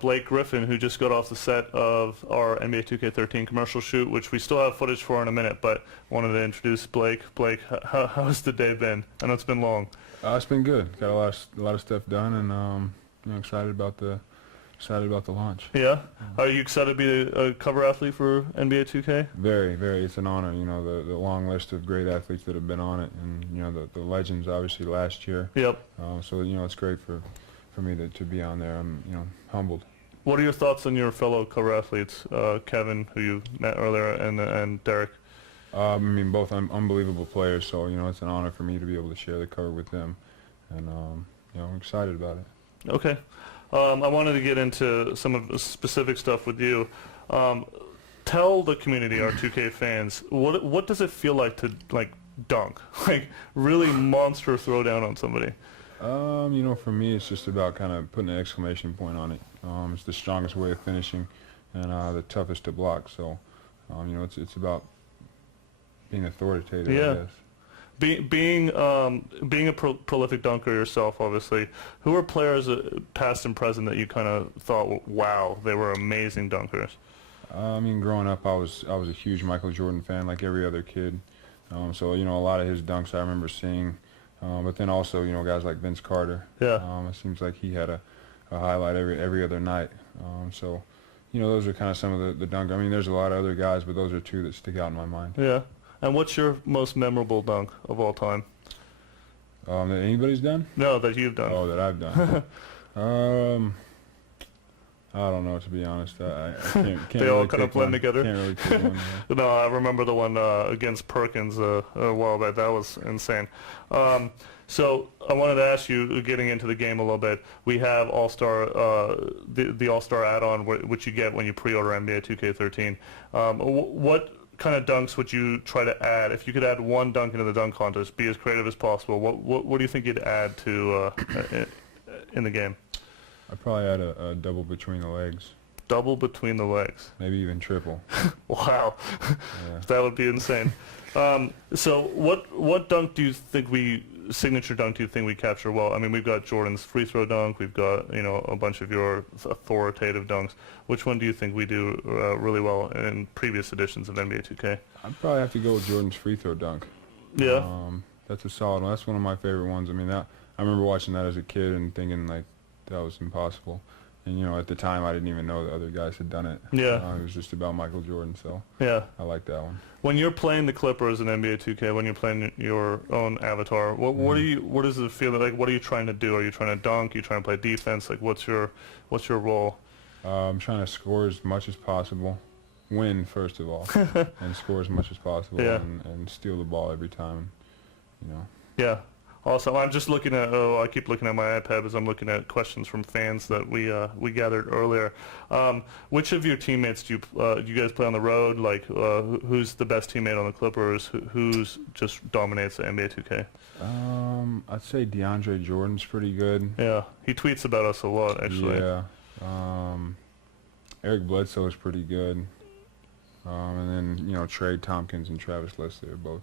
Blake Griffin, who just got off the set of our NBA 2K13 commercial shoot, which we still have footage for in a minute, but wanted to introduce Blake. Blake, how's the day been? I know it's been long. It's been good. Got a lot of stuff done, and you know, excited about the launch. Yeah. Are you excited to be a cover athlete for NBA 2K? Very, very. It's an honor. You know, the long list of great athletes that have been on it, and you know, the legends obviously last year. Yep. So you know, it's great for me to be on there. I'm, you know, humbled. What are your thoughts on your fellow cover athletes, Kevin, who you met earlier, and Derek? I mean, both unbelievable players. So you know, it's an honor for me to be able to share the cover with them, and you know, I'm excited about it. Okay. I wanted to get into some of the specific stuff with you. Tell the community, our 2K fans, what does it feel like to dunk, like really monster throwdown on somebody? You know, for me, it's just about kind of putting an exclamation point on it. It's the strongest way of finishing, and the toughest to block. So, you know, it's about being authoritative. Yeah. I guess. Being a prolific dunker yourself, obviously, who are players past and present that you kind of thought, wow, they were amazing dunkers? I mean, growing up, I was a huge Michael Jordan fan, like every other kid. So you know, a lot of his dunks I remember seeing. But then also, you know, guys like Vince Carter. Yeah. It seems like he had a highlight every other night. So, you know, those are kind of some of the dunk. I mean, there's a lot of other guys, but those are two that stick out in my mind. Yeah. And what's your most memorable dunk of all time? That anybody's done? No, that you've done. Oh, that I've done. I don't know, to be honest. I can't they really all kind of blend together. Can't really pick one. Yeah. No, I remember the one against Perkins a while back. That was insane. So I wanted to ask you, getting into the game a little bit, we have All-Star, the All-Star add-on, which you get when you pre-order NBA 2K13. What kind of dunks would you try to add? If you could add one dunk into the dunk contest, be as creative as possible, what do you think you'd add to in the game? I'd probably add a double between the legs. Double between the legs. Maybe even triple. Wow. Yeah. That would be insane. So what dunk do you think signature dunk do you think we capture well? I mean, we've got Jordan's free throw dunk, we've got, you know, a bunch of your authoritative dunks. Which one do you think we do really well in previous editions of NBA 2K? I'd probably have to go with Jordan's free throw dunk. Yeah. That's a solid one. That's one of my favorite ones. I mean, I remember watching that as a kid and thinking, like, that was impossible. And, you know, at the time, I didn't even know that other guys had done it. Yeah. It was just about Michael Jordan, so yeah, I like that one. When you're playing the Clippers in NBA 2K, when you're playing your own avatar, what does it feel like? What are you trying to do? Are you trying to dunk? Are you trying to play defense? Like, what's your role? I'm trying to score as much as possible, win first of all, and score as much as possible, yeah, and steal the ball every time, you know. Yeah. Awesome. I'm just looking at. I keep looking at my iPad as I'm looking at questions from fans that we gathered earlier. Which of your teammates do you guys play on the road? Like, who's the best teammate on the Clippers? Who's just dominates the NBA 2K? I'd say DeAndre Jordan's pretty good. Yeah, he tweets about us a lot, actually. Yeah. Eric Bledsoe is pretty good. And then, you know, Trey Tompkins and Travis Leslie are both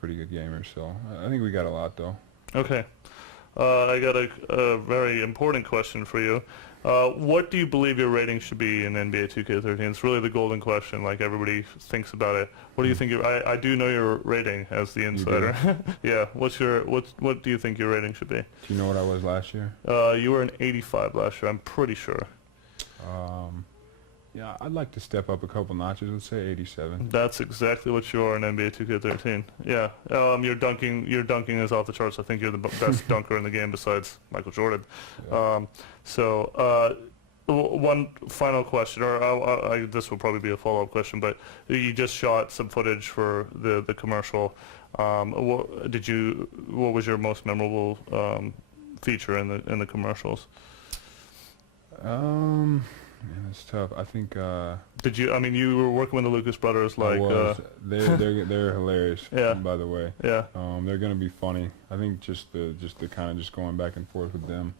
pretty good gamers, so I think we got a lot, though. Okay. I got a very important question for you. What do you believe your rating should be in NBA 2K13? It's really the golden question, like everybody thinks about it. What do you think I do know your rating as the insider. Yeah. What do you think your rating should be? Do you know what I was last year? You were an 85 last year, I'm pretty sure. Yeah, I'd like to step up a couple notches. Let's say 87. That's exactly what you are in NBA 2K13. Yeah. Your dunking is off the charts. I think you're the best dunker in the game besides Michael Jordan. Yeah. One final question, or this will probably be a follow-up question, but you just shot some footage for the commercial. What was your most memorable feature in the commercials? Man, it's tough. I think. Did you? I mean, you were working with the Lucas brothers, like. They're hilarious. Yeah. By the way. Yeah. They're gonna be funny. I think just the kind of going back and forth with them.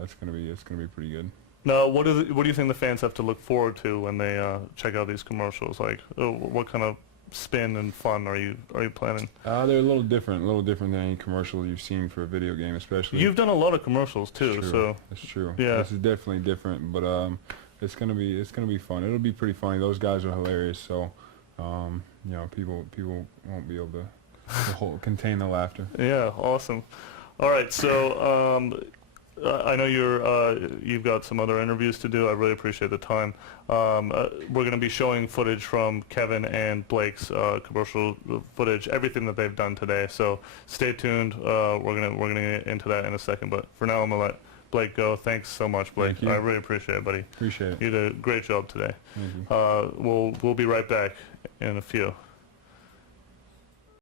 It's gonna be pretty good. Now, what do you think the fans have to look forward to when they check out these commercials? Like, what kind of spin and fun are you planning? They're a little different than any commercial you've seen for a video game, especially. You've done a lot of commercials too, True. so That's true. yeah. This is definitely different, but it's gonna be fun. It'll be pretty funny. Those guys are hilarious, so you know, people won't be able to contain the laughter. Yeah, awesome. All right, so I know you've got some other interviews to do. I really appreciate the time. We're going to be showing footage from Kevin and Blake's commercial footage, everything that they've done today. So stay tuned. We're gonna get into that in a second. But for now, I'm gonna let Blake go. Thanks so much, Blake. Thank you. I really appreciate it, buddy. Appreciate it. You did a great job today. Thank you. We'll be right back in a few.